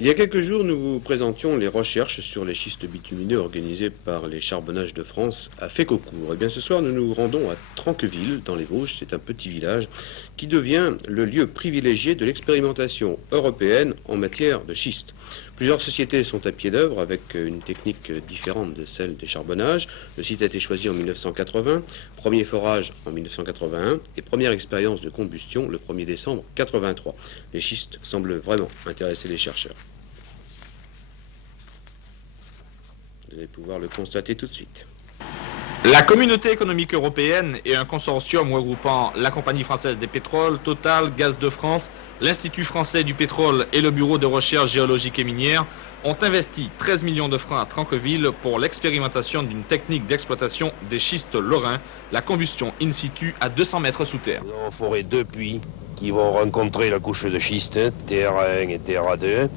Il y a quelques jours, nous vous présentions les recherches sur les schistes bitumineux organisées par les Charbonnages de France à Fécocourt. Et bien ce soir, nous nous rendons à Tranqueville, dans les Vosges. C'est un petit village qui devient le lieu privilégié de l'expérimentation européenne en matière de schiste. Plusieurs sociétés sont à pied d'œuvre avec une technique différente de celle des charbonnages. Le site a été choisi en 1980, premier forage en 1981 et première expérience de combustion le 1er décembre 1983. Les schistes semblent vraiment intéresser les chercheurs. Vous allez pouvoir le constater tout de suite. La communauté économique européenne et un consortium regroupant la Compagnie française des pétroles, Total, Gaz de France, l'Institut français du pétrole et le Bureau de recherche géologique et minière ont investi 13 millions de francs à Tranqueville pour l'expérimentation d'une technique d'exploitation des schistes lorrains, la combustion in situ à 200 mètres sous terre. Nous avons foré 2 puits qui vont rencontrer la couche de schiste, TRA1 et TRA2.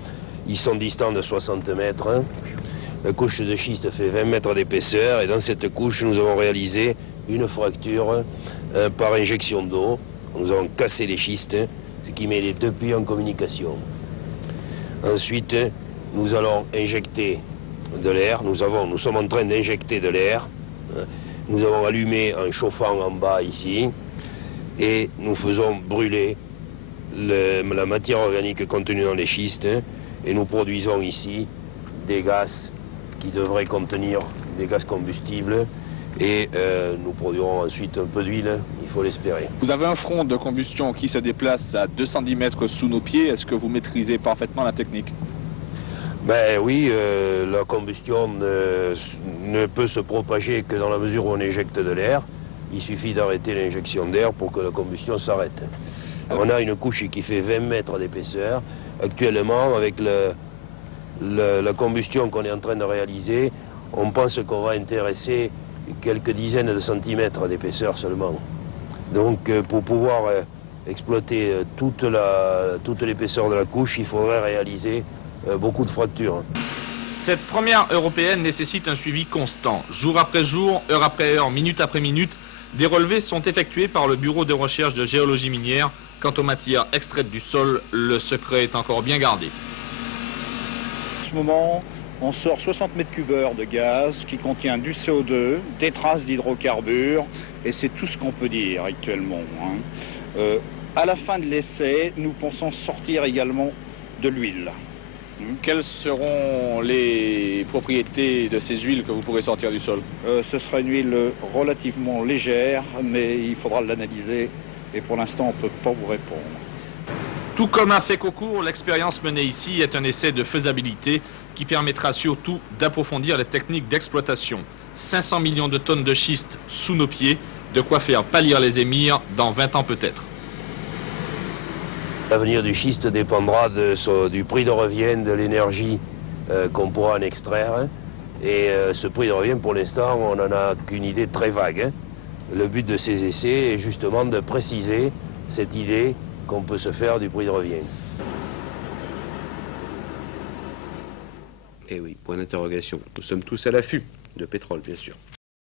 Ils sont distants de 60 mètres. La couche de schiste fait 20 mètres d'épaisseur et dans cette couche, nous avons réalisé une fracture par injection d'eau. Nous avons cassé les schistes, ce qui met les 2 puits en communication. Ensuite, nous allons injecter de l'air. Nous sommes en train d'injecter de l'air. Nous avons allumé en chauffant en bas ici et nous faisons brûler la matière organique contenue dans les schistes et nous produisons ici des gaz qui devraient contenir des gaz combustibles et nous produirons ensuite un peu d'huile, il faut l'espérer. Vous avez un front de combustion qui se déplace à 210 mètres sous nos pieds. Est-ce que vous maîtrisez parfaitement la technique? Ben oui, la combustion ne peut se propager que dans la mesure où on injecte de l'air. Il suffit d'arrêter l'injection d'air pour que la combustion s'arrête. On a une couche qui fait 20 mètres d'épaisseur. Actuellement, avec la combustion qu'on est en train de réaliser, on pense qu'on va intéresser quelques dizaines de centimètres d'épaisseur seulement. Donc pour pouvoir exploiter toute l'épaisseur de la couche, il faudrait réaliser beaucoup de fractures. Cette première européenne nécessite un suivi constant. Jour après jour, heure après heure, minute après minute, des relevés sont effectués par le Bureau de recherche de géologie minière. Quant aux matières extraites du sol, le secret est encore bien gardé. En ce moment, on sort 60 mètres cubeurs de gaz qui contient du CO2, des traces d'hydrocarbures, et c'est tout ce qu'on peut dire actuellement. À la fin de l'essai, nous pensons sortir également de l'huile. Quelles seront les propriétés de ces huiles que vous pourrez sortir du sol? Ce sera une huile relativement légère, mais il faudra l'analyser, et pour l'instant, on ne peut pas vous répondre. Tout comme à Fécocourt, l'expérience menée ici est un essai de faisabilité qui permettra surtout d'approfondir les techniques d'exploitation. 500 millions de tonnes de schiste sous nos pieds, de quoi faire pâlir les émirs dans 20 ans peut-être. L'avenir du schiste dépendra du prix de revient, de l'énergie qu'on pourra en extraire. Et ce prix de revient, pour l'instant, on n'en a qu'une idée très vague. Le but de ces essais est justement de préciser cette idée qu'on peut se faire du prix de revient. Eh oui, point d'interrogation. Nous sommes tous à l'affût de pétrole, bien sûr.